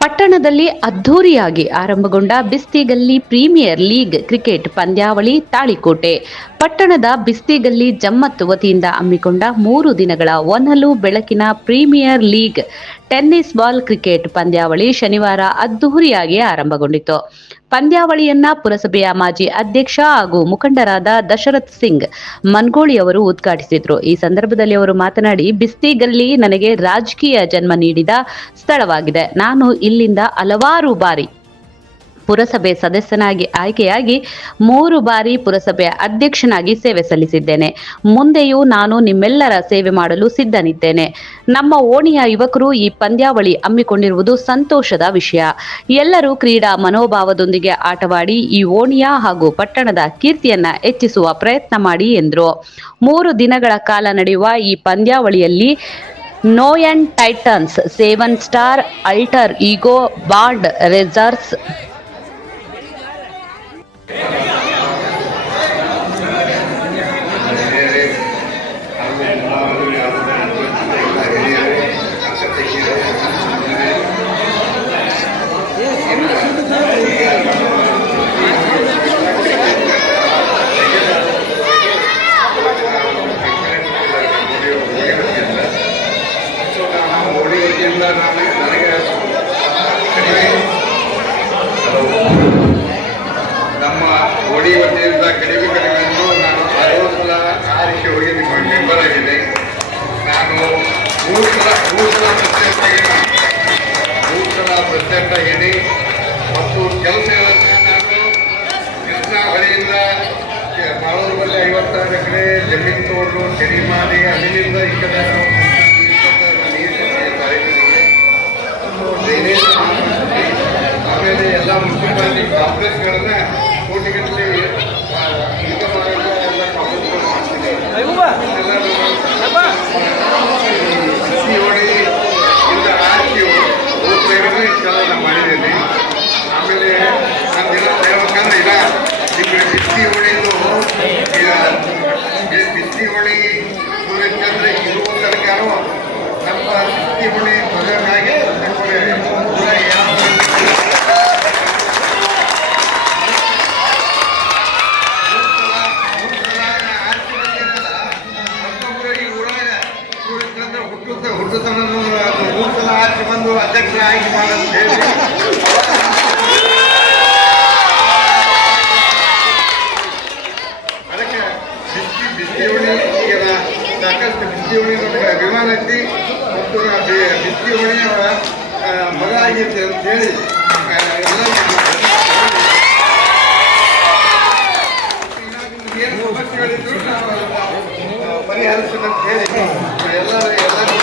ಪಟ್ಟಣದಲ್ಲಿ ಅದ್ಧೂರಿಯಾಗಿ ಆರಂಭಗೊಂಡ ಬಿಸ್ತಿಗಲ್ಲಿ ಪ್ರೀಮಿಯರ್ ಲೀಗ್ ಕ್ರಿಕೆಟ್ ಪಂದ್ಯಾವಳಿ ತಾಳಿಕೋಟೆ. ಪಟ್ಟಣದ ಬಿಸ್ತಿಗಲ್ಲಿ ಜಮ್ಮತ್ ವತಿಯಿಂದ ಹಮ್ಮಿಕೊಂಡ ಮೂರು ದಿನಗಳ ಒನಲು ಬೆಳಕಿನ premier league tennis ball cricket ಪಂದ್ಯಾವಳಿ ಶನಿವಾರ ಅದ್ಧೂರಿಯಾಗಿ ಆರಂಭಗೊಂಡಿತು ಪಂದ್ಯಾವಳಿಯನ್ನ ಪುರಸಭೆಯ ಮಾಜಿ ಅಧ್ಯಕ್ಷ ಹಾಗೂ ಮುಖಂಡರಾದ ದಶರಥ್ ಸಿಂಗ್ ಮನ್ಗೋಳಿ ಅವರು ಉದ್ಘಾಟಿಸಿದ್ರು. ಈ ಸಂದರ್ಭದಲ್ಲಿ ಅವರು ಮಾತನಾಡಿ, ಬಿಸ್ತಿಗಲ್ಲಿ ನನಗೆ ರಾಜಕೀಯ ಜನ್ಮ ನೀಡಿದ ಸ್ಥಳವಾಗಿದೆ. ನಾನು ಇಲ್ಲಿಂದ ಹಲವಾರು ಬಾರಿ ಪುರಸಭೆ ಸದಸ್ಯನಾಗಿ ಆಯ್ಕೆಯಾಗಿ ಮೂರು ಬಾರಿ ಪುರಸಭೆಯ ಅಧ್ಯಕ್ಷನಾಗಿ ಸೇವೆ ಸಲ್ಲಿಸಿದ್ದೇನೆ. ಮುಂದೆಯೂ ನಾನು ನಿಮ್ಮೆಲ್ಲರ ಸೇವೆ ಮಾಡಲು ಸಿದ್ಧನಿದ್ದೇನೆ. ನಮ್ಮ ಓಣಿಯ ಯುವಕರು ಈ ಪಂದ್ಯಾವಳಿ ಹಮ್ಮಿಕೊಂಡಿರುವುದು ಸಂತೋಷದ ವಿಷಯ. ಎಲ್ಲರೂ ಕ್ರೀಡಾ ಮನೋಭಾವದೊಂದಿಗೆ ಆಟವಾಡಿ ಈ ಓಣಿಯ ಹಾಗೂ ಪಟ್ಟಣದ ಕೀರ್ತಿಯನ್ನ ಹೆಚ್ಚಿಸುವ ಪ್ರಯತ್ನ ಮಾಡಿ ಎಂದರು. ಮೂರು ದಿನಗಳ ಕಾಲ ನಡೆಯುವ ಈ ಪಂದ್ಯಾವಳಿಯಲ್ಲಿ ನೋಯನ್ Titans, Seven Star, Alter Ego, Bond, ರೆಸರ್ಸ್ ನಮ್ಮ ಓಡಿ ವತಿಯಿಂದ ಕಡಿಮೆ ಕಡಿಮೆ ಎಂದು ನಾನು ಅರವತ್ತು ಸಲ ಆರಿಸಿ ಹೋಗಿ ಮೆಂಬರ್ ಆಗಿದೆ ನಾನು ಮೂರು ಸಲ ಮೂರು ಸಲ ಪ್ರೆಸಿಡೆಂಟ್ ಆಗಿದ್ದೀನಿ ಮೂರು ಸಲ ಪ್ರೆಸಿಡೆಂಟ್ ಆಗಿದ್ದೀನಿ ಮತ್ತು ಕೆಲಸ ಹೇಳೋದ್ರೆ ನಾನು ಕೃಷ್ಣ ಹೊಳೆಯಿಂದ ಮಾಳೂರು ಬಲ್ಲಿ ಐವತ್ತಾರು ಎಕರೆ ಕೆರೆ ಮಾಡಿ ಅಲ್ಲಿಂದ ಈ ಕಡೆ ಡ್ರೈನೇಜ್. ಆಮೇಲೆ ಎಲ್ಲ ಮುನ್ಸಿಪಾಲಿಟಿ ಕಾಂಪ್ಲೆಕ್ಸ್ಗಳನ್ನ ಕೋಟಿಗಟ್ಟಲೆ ಹುಟ್ಟುತನ ಮೂರು ಸಲ ಆಚೆ ಬಂದು ಅಧ್ಯಕ್ಷರ ಆಯ್ಕೆ ಮಾಡೋದು ಹೇಳಿ ಅದಕ್ಕೆ ಬಿಸಿ ಬಿಸಿಯೋಣಿ ಈಗ ಸಾಕಷ್ಟು ಬಿಸಿಯೋಣಿ ಐತಿ ಮತ್ತು ಬಿಸಿಯೋಣಿಯವರ ಮಗ ಆಗೈತೆ ಅಂತ ಹೇಳಿ ಪರಿಹರಿಸಬೇಕಂತ ಹೇಳಿ ಎಲ್ಲರೂ ಎಲ್ಲರೂ